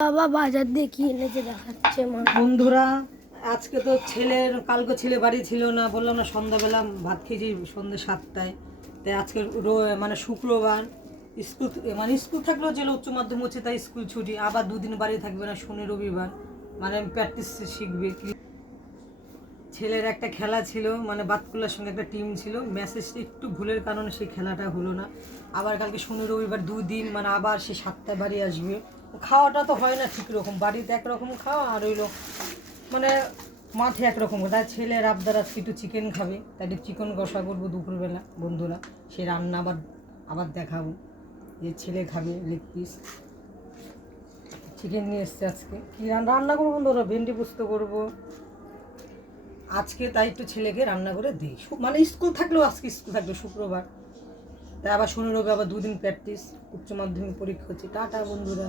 বাবা বাজার দিয়ে কি এনেছে দেখাচ্ছে মা। বন্ধুরা, আজকে তো কালকে ছেলে বাড়ি ছিল না, বললাম না সন্ধ্যাবেলা ভাত খেয়েছি সন্ধ্যে 7টায়। তাই আজকে মানে শুক্রবার, স্কুল থাকলেও ছিল উচ্চ মাধ্যমিক হচ্ছে, তাই স্কুল ছুটি। আবার দুদিন বাড়ি থাকবে না, শনি রবিবার, মানে প্র্যাকটিস শিখবে। ছেলের একটা খেলা ছিল, মানে বাতকুল্লার সঙ্গে একটা টিম ছিল, ম্যাসেজটা একটু ভুলের কারণে সেই খেলাটা হলো না। আবার কালকে শনি রবিবার 2 দিন, মানে আবার সে 7টায় বাড়ি আসবে। খাওয়াটা তো হয় না ঠিক রকম, বাড়িতে একরকম খাওয়া আর হইলো মানে মাঠে একরকম। তাই ছেলের আবদার আজকে একটু চিকেন খাবে, তাই একটু চিকেন কষা করবো দুপুরবেলা। বন্ধুরা, সে রান্না আবার আবার দেখাবো, যে ছেলে খাবে লেগ পিস চিকেন নিয়ে এসছে। আজকে কী রান্না করবো বন্ধুরা? ভেন্ডি পোস্ত করবো আজকে, তাই একটু ছেলেকে রান্না করে দিই। মানে স্কুল থাকলেও, আজকে স্কুল থাকলো শুক্রবার, তাই আবার শনি রবি আবার 2 দিন প্র্যাকটিস, উচ্চ মাধ্যমিক পরীক্ষা হচ্ছে। টাটা বন্ধুরা।